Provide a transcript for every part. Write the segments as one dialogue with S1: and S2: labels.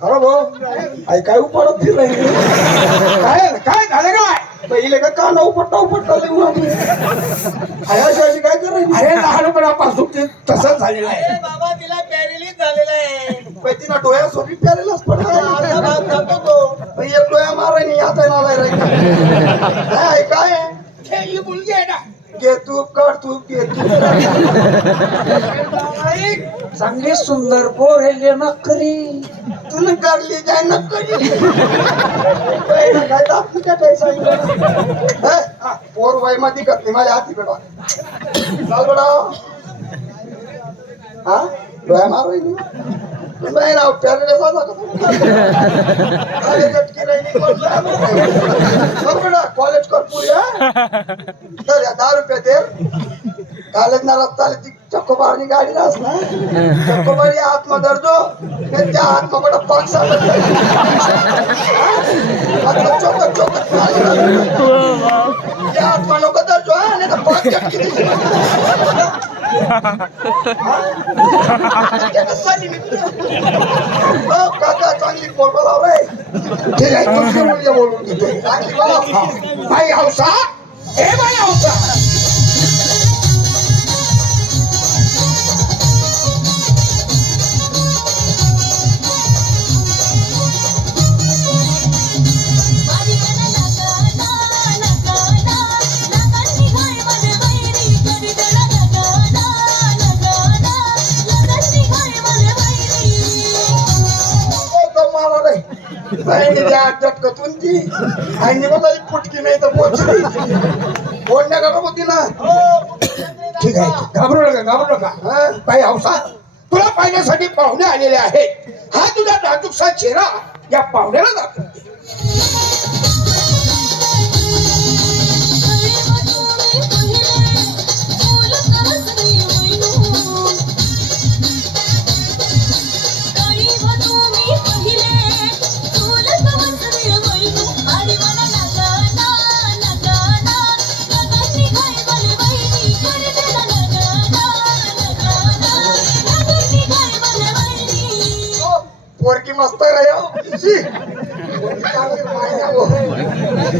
S1: अरे भाऊ आई काय उपडत फिरलाय? काय काय झालं काय पहिले का काना उपटता उपटता लिहून अशी काय करायची अरे लहानपणापासून ते तसंच झालेलं आहे.
S2: अरे बाबा तिला पॅरेलिस झालेला आहे.
S1: तिला डोळ्यासोबत प्यारेलाच
S2: अर्धा
S1: पडला
S2: तो.
S1: एक डोळ्या मारायनी आता नालाय राहील. काय?
S2: हे मुलगी आहे ना.
S1: घे तू कर तू घे तू
S3: चांगली सुंदर पोर आहे नकरी.
S1: तुला करली जाय न काय दाखवू पोर वयमध्ये करते माझ्या हाती बेटा चाल बेटा हा? डोळ्या मार नाही ना प्यारेला जाता का कॉलेज कर पुरी या दहा रुपये दे. कॉलेज ना रस्ता आले ती चक्कोबारनी गाडी रास ना? चक्कोबारी आत्मा दर्जो त्या आत्माकडे पाच सात या आत्मा धरतो दर्जो हा नाही तर पाच हो, काका चांगली पोरबा लावलाय ठीक आहे बोलून चांगली बोला. बाई हौसा? हे बाई हौसा. नाही ती आणि मला फुटकी नाही तर पोचली बोलण्याकडे होती ना. ठीक आहे घाबरू नका घाबरू नका. हा? हौसा. तुला पाहण्यासाठी पाहुणे आलेले आहेत. हा तुझा नाजूकसा चेहरा या पाहुण्याला दाखव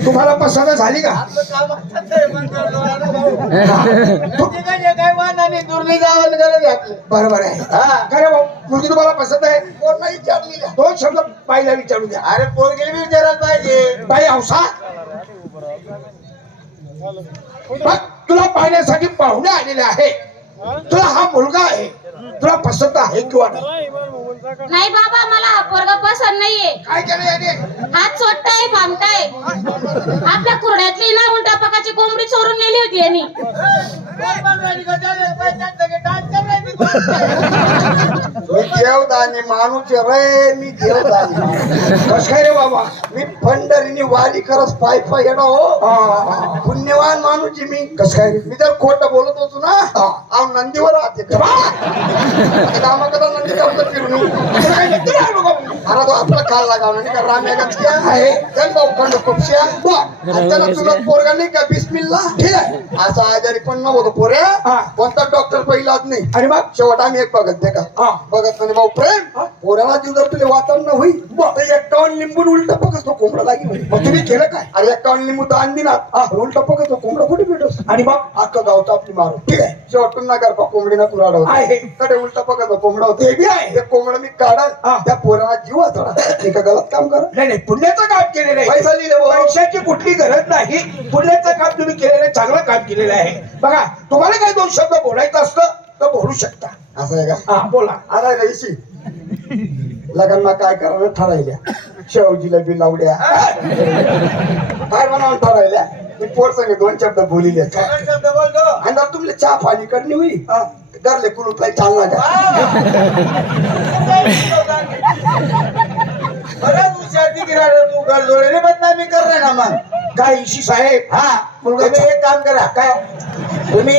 S2: जावं गरज आहे आपली.
S1: बरोबर आहे.
S2: हा.
S1: खरे भाऊ मुलगी तुम्हाला पसंत आहे? विचारली दोन शब्द बाईला विचारू द्या.
S2: अरे पोरगेला बी विचारायला पाहिजे.
S1: बाई हौसा. तुला पाहण्यासाठी पाहुणे आलेले आहे तुला हा मुलगा आहे. तुला पसंत आहे किंवा नाही?
S4: नाही बाबा मला हा पोरगा पसंत नाहीये
S1: काय केलं याने
S4: हात छोटाय फामटाय आपल्या कुरड्यातली ना उलटा पकाची कोंबडी चोरून नेली होती यांनी
S1: देवदानी माणूस रे मी देवदानी कस काय रे बाबा? मी पंढरीने वारी करस पाय पाय येणं हो. पुण्यवान माणूस मी. कस काय? मी जर खोट बोलत होतो ना अहो नंदीवर राहते दामाकडे नंदी करतो फिरून अरे तो आपला काल लागावला नाही का? राम आहे. चल भाऊ खंड खुपशिया त्याला तुला पोरगा नाही का? बिस्मिल्ला. असा आजारी पण नव्हतो पोऱ्या. कोणता डॉक्टर पहिलाच नाही. आणि मग शेवट आम्ही एक बघत नाही का? बघत म्हणजे भाऊ प्रेम. पोराला जीव जर तुला वातावरण होईल तर एक्कावन्न लिंबून उलट पकस तो कोंबडा लागी म्हणे. मग तुम्ही केलं काय? अरे एक्कावन्न लिंबू तर आणली ना उलट पकस तो कोंबडा कुठे भेटस? आणि मग अख्खं गावचं आपली मारू ठीक आहे. शेवटून ना करपा कोंबडीना कुराड आहे. कडे उलट पकस कोंबडा होता. हे बी आहे. कोंबडा मी काढत त्या पोराला जीव वाचला हे का गलत काम कर.
S3: नाही नाही पुण्याचं काम केलेलं आहे.
S1: पैसा लिहिले.
S3: पैशाची कुठली गरज नाही. पुण्याचं काम तुम्ही केलेलं आहे चांगलं काम केलेलं आहे. बघा तुम्हाला काही दोन शब्द बोलायचं असतं तर बोलू शकता.
S1: असं आहे का?
S3: हा बोला.
S1: आता रईशी लग्न काय करायला ठरायल्या शेवजीला बी लावड्या काय बनावून ठरायल्या मी पोर संगे दोन शब्द बोलिले? आणि तुमले चहा पाणी करणी होई घरले कुलूप लाई चालना का
S2: बरं तू शादी गिराड तू घर जोडे बदनामी कर रे ना मग
S3: काय इशी साहेब
S2: हा तुम्ही एक काम करा काय तुम्ही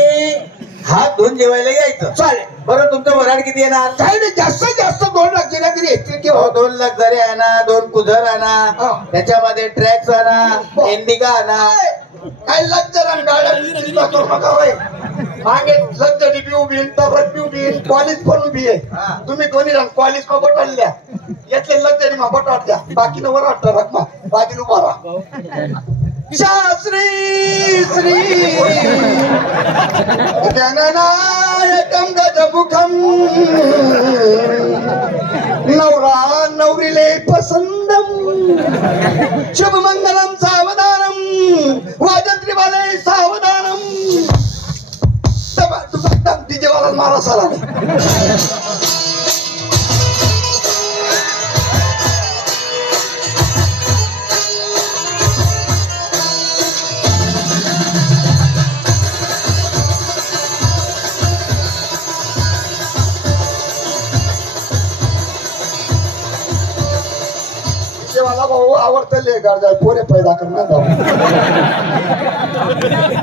S2: हात धुवून जेवायला यायचं
S3: चालेल
S2: बरं तुमचं वराड किती येणार
S3: काही नाही जास्तीत जास्त दोन लाख गेल्या तरी येतील किंवा
S2: हो, दोन लक्झरी आणा दोन कुझर आणा
S3: हा.
S2: त्याच्यामध्ये ट्रॅक्स आणा इंडिका आणा
S1: काय लग जरा गाड्या नका होय मागे लक्झरी बी उभी तबरत बी उभी कॉलेज पण उभी आहे. तुम्ही कोणी जण कॉलेज मा बटाडल्या यातले लक्झरी मा बटाट द्या. बाकी वर वाटतं रकमा बाकी उभा राहा. शास्त्री श्री गणनायकम गजमुखम नवरा नवरीले पसंदम शुभ भाऊ आवडतं ले गाडजाय पोरे पैदा करणार भाऊ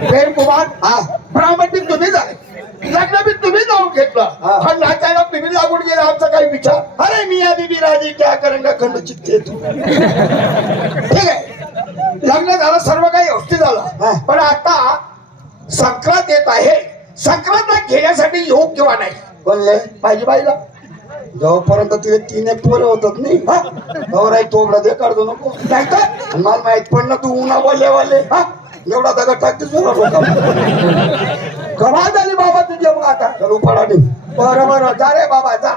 S3: प्रेम कुमार
S1: हा.
S3: ब्राह्मण तुम्ही झाले लग्न बी तुम्ही जाऊन घेतलं.
S1: हा.
S3: नाचायला तुम्ही लागून गेला आमचा काही विचार?
S1: अरे मिया बीबी राजी क्या करेंगा खंड चित्ते तू
S3: ठीक आहे. लग्न झालं सर्व काही
S1: हा.
S3: झालं. पण आता संक्रांत येत आहे. संक्रांत घेण्यासाठी योग किंवा नाही?
S1: बोलले
S3: माझी बाईला.
S1: जोपर्यंत तिथे तीन एक पोरं होतात नाही
S3: हा?
S1: नवराई तोबडा दे काढतो नको.
S3: नाही तर?
S1: आणि मला माहीत पण ना तू उन्हा बोलले वाले
S3: हा?
S1: एवढा दगड टाकते जोरा डोका
S3: कमाल झाली बाबा तुझ्या मग आता.
S1: चल उपाडा
S3: बरं बरं जा रे बाबा जा?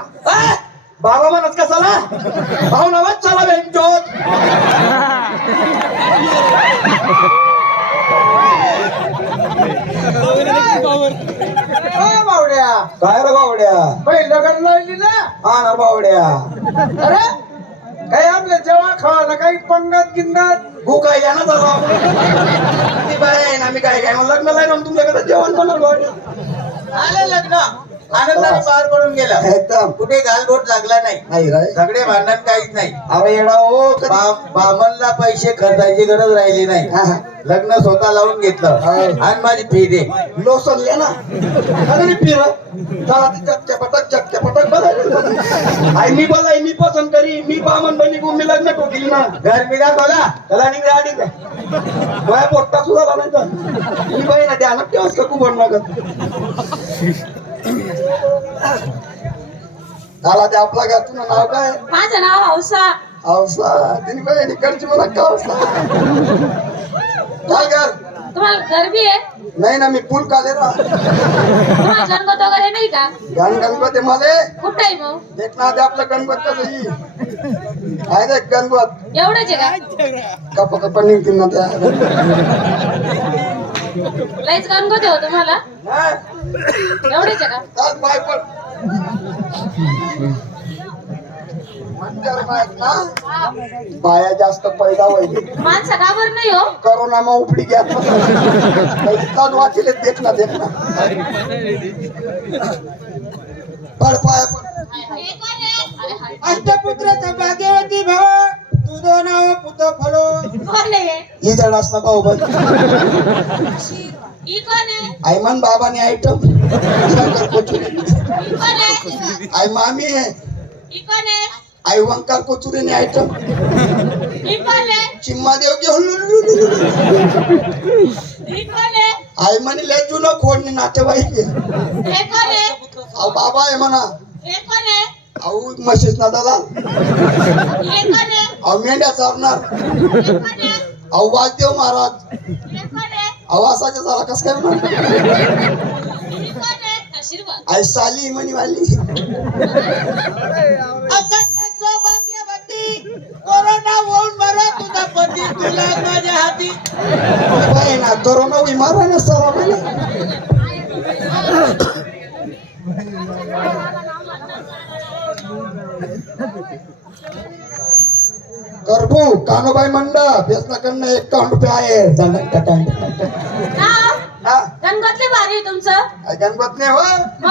S3: बाबा म्हणत कसाला भाऊ नवत चला बेंचोत बावड्या
S1: काय रे बावड्या?
S3: लग्न लावली ना
S1: हा ना बावड्या.
S3: अरे काही आपल्या जेव्हा खावाला काही पंगत गिंगत?
S1: भू काय या ना जरा ती बाई आहे ना मी काय काय मग लग्न लाईन तुमच्याकडे जेवण बनवलं बावड्या
S2: आलं लग्न. आनंदाने पार पडून गेला.
S1: एकदम.
S2: कुठे गालबोट लागला नाही. सगळे भांडण काहीच नाही.
S1: अरे येडा हो कधी?
S2: बा- बामणला पैसे खर्चायची गरज राहिली नाही.
S1: हा, हा.
S2: लग्न स्वतः लावून घेतलं. आणि माझी फी दे.
S1: लोसनले ना. अरे फिर चला ते चटके पटक चटके पटक बघायला आई मी बोलाय मी पसंत करी. मी बामन बनी मी लग्न टोकली ना.
S2: घर मी दाखवला
S1: त्याला आणि डोळ्या पोट्टा सुद्धा तर मी बाई ना ध्यानात ठेवस का कुबड लागत झाला ते आपला का? तुझं नाव काय?
S4: माझं नाव हौसा.
S1: औसा तिने बाई निकडची मला का औसा काय कर?
S4: तुम्हाला गरबी आहे?
S1: नाही ना मी पूल काले ना.
S4: तुम्हाला गणपत वगैरे नाही का?
S1: गण गणपती मले.
S4: कुठं आहे मग
S1: देख ना ते आपलं गणपत कसं येईल काय देख गणपत
S4: एवढंच आहे का?
S1: कप कप निघतील ना त्या.
S4: लयच गणपती हो तुम्हाला.
S1: हा?
S4: एवढेच आहे का?
S1: बाया जास्त पैदा व्हायचे
S4: माणसं का बरं नाही हो.
S1: करोना मग उपडी घ्या. इतका वाचले देख ना देख ना. पड पाय
S3: अष्टपुत्राचा भाग्यवती भाव. तुझं नाव पुत फलो.
S4: आहे?
S1: ही जण असणार भाऊ
S4: ही कोण आहे?
S1: आयमान बाबा
S4: ने आयटम आय
S1: आई मामी आहे आई वंकार कोचुरीने आयटम
S4: ही
S1: चिम्मा देव घेऊन आई म्हणे लय जुनं खोडणे नातेवाईक अहो बाबा आहे म्हणा अहो मशीस ना दादा अहो मेंढ्या चारणार अहो वाजदेव महाराज असाच्या झाला? कस काय म्हणा
S4: कोण आहे आशीर्वाद
S1: आई साली म्हणी वाली
S2: कोरोना होऊन बरा तुझा पती तुला माझ्या हाती
S1: ना करोना ना सारा करबू कानोबाई मंडा बेसनाकडनं एक काउंट रुपये आहे.
S4: गणपतले भारी तुमचं.
S1: गणपत नाही हो.